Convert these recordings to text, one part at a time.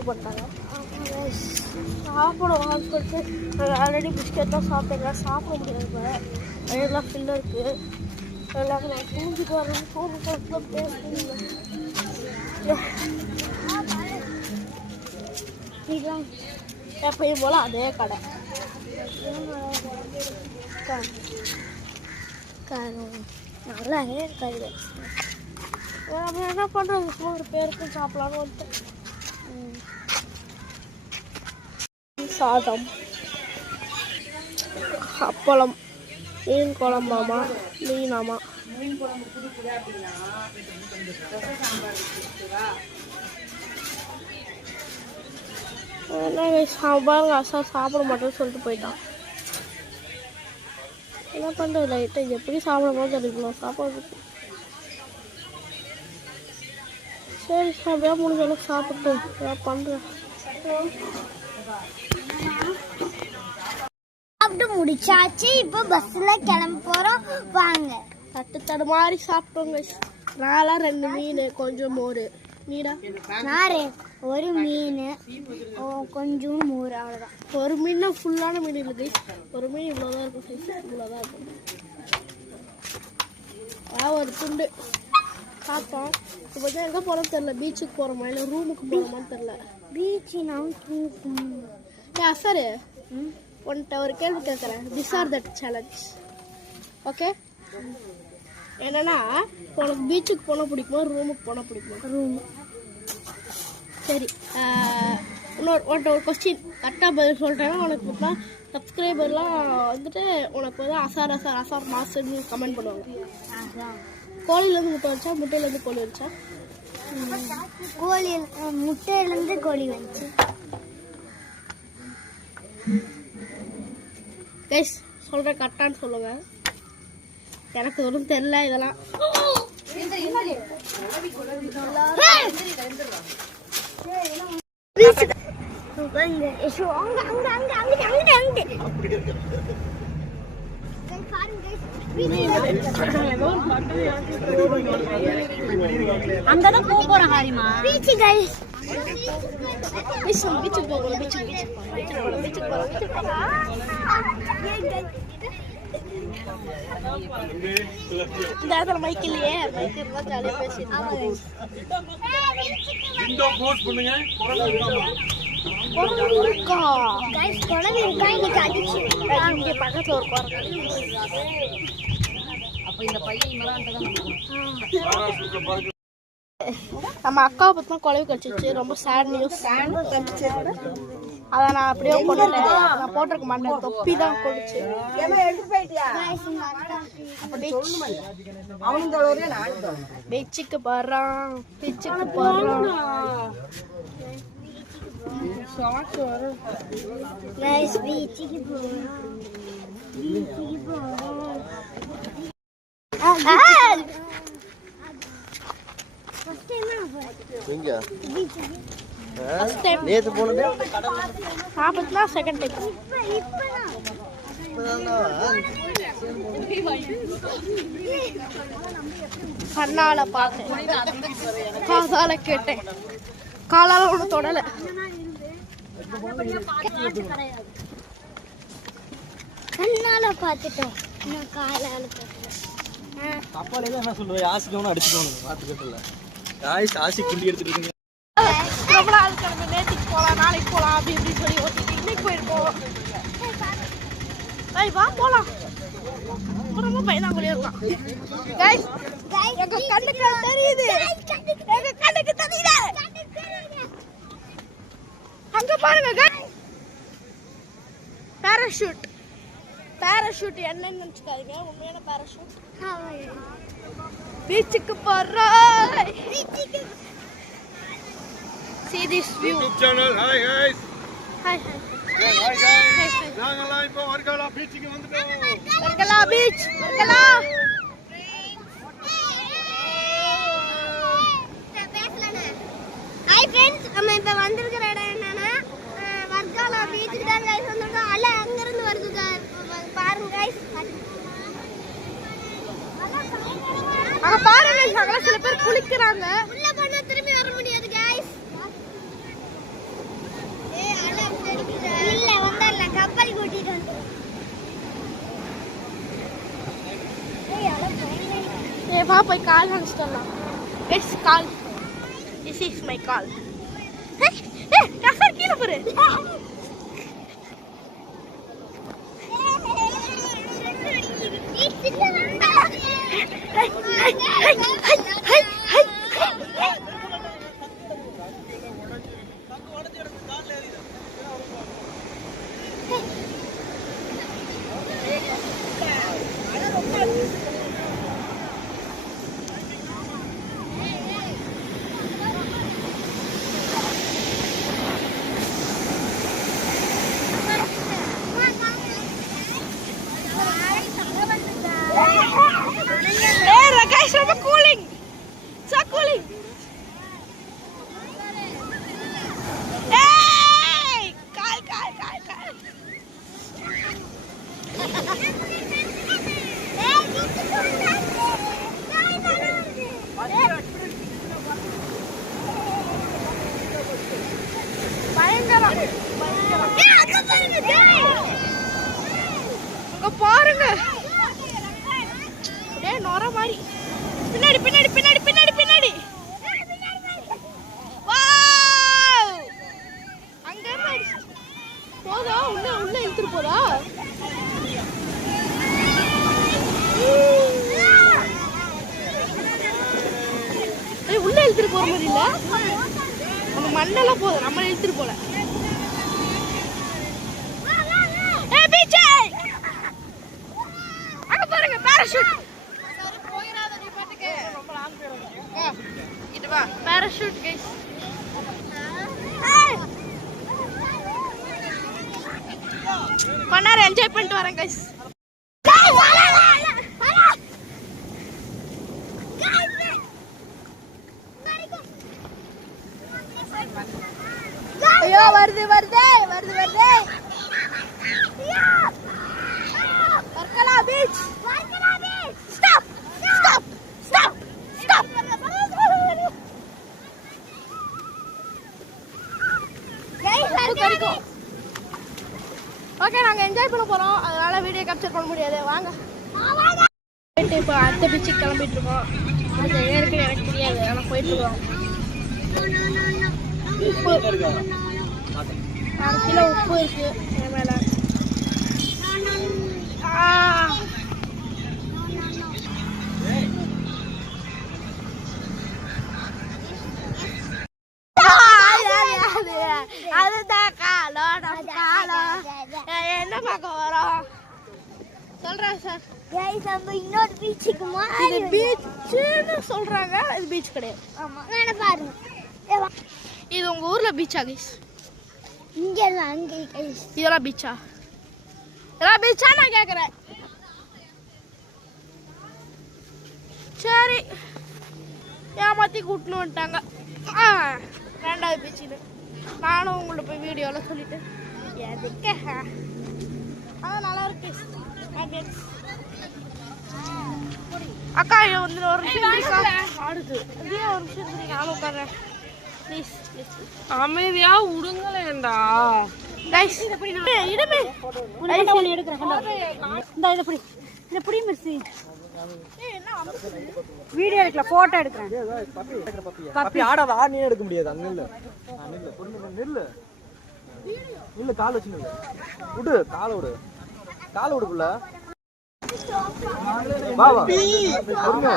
இது பண்ணிட்டாங்க. சாப்பிடுவோம் சொல்லிட்டு நாங்கள் ஆல்ரெடி பிஸ்கெட் தான் சாப்பிட்டேங்க. சாப்பிட முடியாது இப்போ வயிறுலாம் ஃபில்லாக இருக்குது. எல்லாரும் நான் தூங்கிட்டு வரேன். ஃபோன் கொடுத்து பேசுகிறேன். இதுதான் எப்பயும் போல் அதே கடை. நல்லாவே இருக்காது. நம்ம என்ன பண்ணுறது, சும்மா ஒரு பேருக்கும் சாப்பிடலான்னு வந்துட்டு. சாதம், அப்பளம், மீன் குழம்பாமா, மீனாமா. பாருங்க, அசா சாப்பிட மாட்டேன்னு சொல்லிட்டு போயிட்டான். என்ன பண்ணுறது, லைட்டாக எப்படி சாப்பிடும் போது தெரியுங்களா சாப்பாடுக்கு. சரி, அப்படியே முடிஞ்ச அளவுக்கு சாப்பிட்டு ஏதாவது பண்ணுறேன். சாப்பிட்டு முடிச்சாச்சு. இப்போ பஸ்ஸில் கிளம்ப போகிறோம். வாங்க. தட்டு மாதிரி சாப்பிட்டோங்க. நான்லாம் 2 மீன் கொஞ்சம் மோர். நீடா? நான் ஒரு மீன் கொஞ்சம் மோர், அவ்வளோதான். ஒரு மீன் தான் ஃபுல்லான மீன் இல்லை. ஒரு மீன் இவ்வளோதான் இருக்கும், சைஸ் இவ்வளோதான் இருக்கும். ஒரு துண்டு சாப்பிட்டோம். இப்போ தான் எங்கே போகிறோம்னு தெரில. பீச்சுக்கு போகிறோமா இல்லை ரூமுக்கு போகிறோமான்னு தெரில. பீச்சு நான் தூக்கும். சார் உன்கிட்ட ஒரு கேள்வி கேட்குறேன். This are that challenge. Okay, என்னன்னா உனக்கு பீச்சுக்கு போனால் பிடிக்குமா ரூமுக்கு போனால் பிடிக்குமா? ரூம். சரி, உன்கிட்ட ஒரு கொஸ்டின் கரெக்டாக பதில் சொல்லிட்டேன்னா உனக்கு இப்போ சப்ஸ்கிரைபர்லாம் வந்துட்டு உனக்கு வந்து அசார் அசார் அசார் மாசுன்னு கமெண்ட் பண்ணுவாங்க. கோழிலேருந்து முட்டை வச்சா, முட்டையிலேருந்து கோழி வச்சா? கோழி முட்டையிலேருந்து கோழி வந்துச்சு. கைஸ் சொல்கிறேன், கரெக்டான்னு சொல்லுங்கள். எனக்கு ஒன்றும் தெரில இதெல்லாம். அங்கதான் போறோம் ஹாரிமா. Beach guys. பீச்சுக்கு போகணும். இந்த இடத்துல மைக் இல்லையே. மைக் இருந்தா ஜாலியா பேசிட்டு பக்கத்துல ஒரு நம்ம அக்காவை பத்தி தான் குழவி கடிச்சிச்சு. ரொம்ப சேட் நியூஸ். அதை நான் அப்படியே போட்டேன். நான் போட்டிருக்க மாட்டேன். தொப்பி தான் கொடுச்சு. பீச்சுக்கு போறான். பீச்சுக்கு போறான். நேத்து போனது சாப்பிட்டுனா செகண்ட் டைம். கண்ணால பார்த்தேன், காதால கேட்டேன், காலால ஒன்றும் தொடலை. கண்ணால பார்த்துட்டேன், காலால அப்பாலே என்ன சொல்லுவேன், ஆசிக்கு ஒன்று அடிச்சுக்கணும். பார்த்துக்கிட்டு ஆசி குண்டி எடுத்துட்டு இருக்கீங்க. ரொம்ப நாள் கிளம்பி நேற்றுக்கு போகலாம், நாளைக்கு போகலாம் அப்படி இப்படின்னு சொல்லி ஓட்டிட்டு இன்னைக்கு போயிருக்கோம். வா போகலாம். ரொம்ப பயந்தாங்குழியா இருக்கான். எங்க கண்ணுக்கு தெரியுது, எங்க கண்ணுக்கு தெரியல. அங்க பாருங்க பேராஷூட். பேராஷூட் என்னன்னு நினைச்சுக்காதீங்க, உண்மையான பேராஷூட். பீச்சுக்கு போறோம். See this view. YouTube channel. Hi guys. Hi. Hi guys. நாங்கலாம் இப்போ வர்கலா பீச்சுக்கு வந்துட்டோம். Varkala beach. Varkala. Hi friends, நம்ம இப்ப வந்திருக்கிற இடம் என்னன்னா வர்கலா பீச் தான் गाइस வந்திருக்கோம். அல அங்க இருந்து வருது பாருங்க गाइस. அங்க பாருங்க, அங்க சில பேர் குளிக்கறாங்க. உள்ள போனா திரும்பி வர முடியாது गाइस. வா போய் கால் நினச்சிட்டு வரலாம். S call, this is my call. Sir கீழே போரு. ரொம்ப கூலிங், so cooling. ஏய் கால் கால் கால் கால். பயங்கரம் பயங்கரம். அங்க பாருங்க டேய் நொர மாதிரி. பின்னாடி பின்னாடி பின்னாடி பின்னாடி பின்னாடி. வாவ் அங்க இருந்து போதா உள்ள உள்ள இழுத்துட்டு போதா. ஏய் உள்ள இழுத்துட்டு போற மாதிரி இல்ல, நம்ம மண்ணெல்லாம் போதும், நம்ம இழுத்துட்டு போல. ஏய் பீச்சே அங்க பாருங்க பாராசூட். Parachute guys. பண்ணாரு என்ஜாய் பண்ணிட்டு வரேன் guys. ஐயோ வருது வருது வருது வருது. Varkala beach. Stop stop stop stop. Okay நாங்கள் என்ஜாய் பண்ண போகிறோம், அதனால வீடியோ கேப்சர் பண்ண முடியாது. வாங்க இப்போ அடுத்த பீச்சுக்கு கிளம்பிட்டு இருக்கோம். அது எங்கே இருக்குன்னு எனக்கு தெரியாது, ஆனால் போயிட்டு இருக்கோம். உப்பு 4 கிலோ உப்பு இருக்கு என் மேலே. அதுதான் காலம் காலம். என்ன பார்க்க வரோம் சொல்றேன் சார். இன்னொரு பீச்சுக்கு இது பீச்சுன்னு சொல்றாங்க, இது பீச் கிடையாது. ஆமா பாருங்க. இது உங்க ஊர்ல பீச்சா கைஸ்? இங்க அங்க இதெல்லாம் பீச்சா? இதெல்லாம் பீச்சா நான் கேக்குறேன். சரி ஏமாத்தி கூட்டின்னு வந்துட்டாங்க. 2வது பீச்சுன்னு நானும் உங்கள்ட்ட போய் வீடியோவில் சொல்லிட்டேன். எதுக்கு அது நல்லா இருக்கு. அக்கா வந்து ஒரு நிமிஷம் ஆடுது. அப்படியே ஒரு நிமிஷம் இருக்கு, நானும் உட்கார்றேன் ப்ளீஸ் ப்ளீஸ். அமைதியா விடுங்களேண்டா கைஸ். இடமே வீடியோ எடுக்கல, போட்டோ எடுக்கிறேன். பப்பி ஆடாத, ஆடனே எடுக்க முடியாது. அங்க இல்ல நில்லு பொறுமை நில்லு நில்லு. கால் வச்சு நில்லு. விடு காலை விடு, காலை விடுக்குள்ள. வா வா பொறுமையா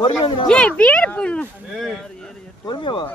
பொறுமையா. ஏய் வீடு போடு. பொறுமையா வா.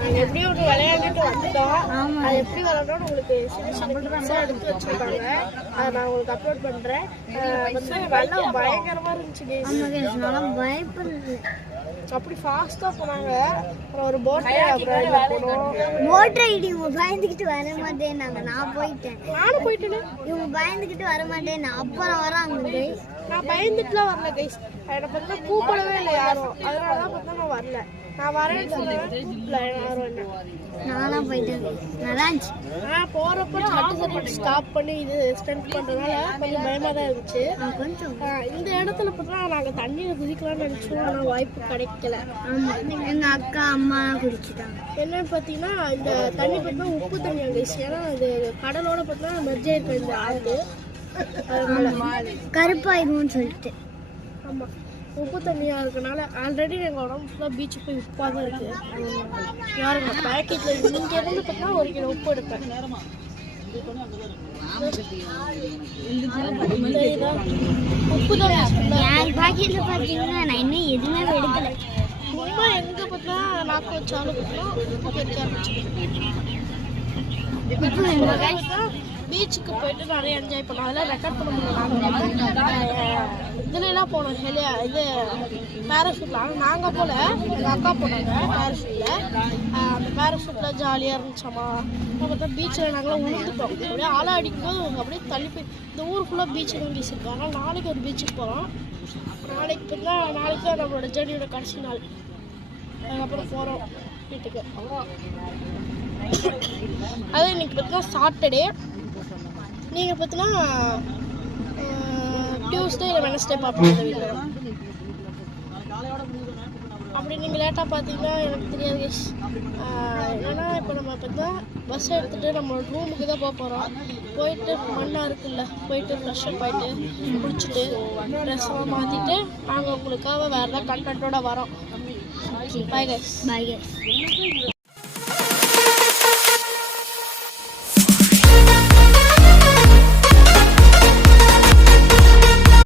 நாங்கள் எப்படியும் ஒன்று விளையாண்டுட்டு வந்துட்டோம். அது எப்படி விளையாடணும் உங்களுக்கு சின்ன எடுத்து வச்சுருக்காங்க. அதை நான் உங்களுக்கு அப்லோட் பண்ணுறேன். நல்லா பயங்கரமாக இருந்துச்சு. நல்லா பயப்படுது. அப்படி ஃபாஸ்ட்டாக போனாங்க. அப்புறம் ஒரு போட் அப்புறம் போனோம். போட் ரைடு இவங்க பயந்துக்கிட்டு வர மாட்டேன்னாங்க. நான் போயிட்டேன். நானும் போயிட்டேன். இவங்க பயந்துக்கிட்டு வர மாட்டேன். அப்புறம் வராங்க கைஸ். நான் பயந்துட்டுலாம் வரல கைஸ். என்னை பார்த்தா கூப்பிடவே இல்லை யாரும். அதனால தான் பார்த்தா நான் வரல. நான் வரேன்னு சொல்லுவேன், கூப்பிடல யாரும் என்ன. நானும் போயிட்டேன். நல்லா இருந்துச்சு. நான் போகிறப்ப சட்டு ஸ்டாப் பண்ணி இது ஸ்டண்ட் பண்ணுறதுனால கொஞ்சம் பயமாக தான் இருந்துச்சு. கொஞ்சம் இந்த இடத்துல பார்த்தா நாங்கள் தண்ணியில் குதிக்கலாம்னு நினச்சோம். ஆனால் வாய்ப்பு கிடைக்கல. எங்கள் அக்கா அம்மா குடிச்சிட்டாங்க. என்னன்னு பார்த்தீங்கன்னா இந்த தண்ணி பார்த்தா உப்பு தண்ணி ஆகிடுச்சு. ஏன்னா இது கடலோட பார்த்தா மெர்ஜ் ஆயிருக்க இந்த ஆறு. அதனால கருப்பாயிரும்னு சொல்லிட்டு. ஆமாம், உப்பு தண்ணியாக இருக்கனால ஆல்ரெடி எங்கள் உடம்பு ஃபுல்லாக பீச்சு போய் உப்பாக தான் இருக்குது. யாருங்க பேக்கெட்டில் இங்கேருந்து பார்த்தா 1 கிலோ உப்பு எடுப்பேன். உப்பு தான் என் பாக்கெட்ல பார்த்தீங்கன்னா நான் இன்னும் எதுவுமே எடுக்கல. சும்மா எங்கே பார்த்தா நாக்கு வச்சாலும் உப்பு வைக்க ஆரம்பிச்சிருக்கேன். பீச்சுக்கு போயிட்டு நிறைய என்ஜாய் பண்ணோம். அதெல்லாம் ரெக்கார்ட் பண்ண முடியல. இதுலாம் போனோம் ஹெலியா இது பேராஷூட்டில். ஆனால் நாங்கள் போல எங்கள் அக்கா போனாங்க பேராஷூட்டில். அந்த பேராஷூட்டில் ஜாலியாக இருந்துச்சாமா. பார்த்தா பீச்சில் நாங்களாம் விழுந்துட்டோம். அப்படியே ஆளை அடிக்கும்போது அப்படியே தள்ளி போய் இந்த ஊர் ஃபுல்லாக பீச்சு தான் வீசிருக்கோம். ஆனால் நாளைக்கு ஒரு பீச்சுக்கு போகிறோம். நாளைக்கு தான் நம்மளோட ஜேர்னியோட கடைசி நாள். அதுக்கப்புறம் போகிறோம் வீட்டுக்கு. அது இன்னைக்கு பார்த்தீங்கன்னா சாட்டர்டே. நீங்கள் பார்த்தீங்கன்னா டியூஸ்டே இல்லை வெனஸ்டே பார்ப்போம் இந்த வீடியோ. அப்படி நீங்கள் லேட்டாக பார்த்தீங்கன்னா எனக்கு தெரியாது கைஸ். ஏன்னா இப்போ நம்ம பார்த்தா பஸ் எடுத்துகிட்டு நம்ம ரூமுக்கு தான் போக போகிறோம். போயிட்டு மண்ணா இருக்குல்ல, போயிட்டு ஃப்ரெஷ்ஷப் ஆகிட்டு குளிச்சுட்டு ட்ரெஸ்ஸெல்லாம் மாற்றிட்டு நாங்கள் உங்களுக்காக வேறு ஏதாவது கண்டென்ட்டோட வரோம். Bye guys. Bye guys.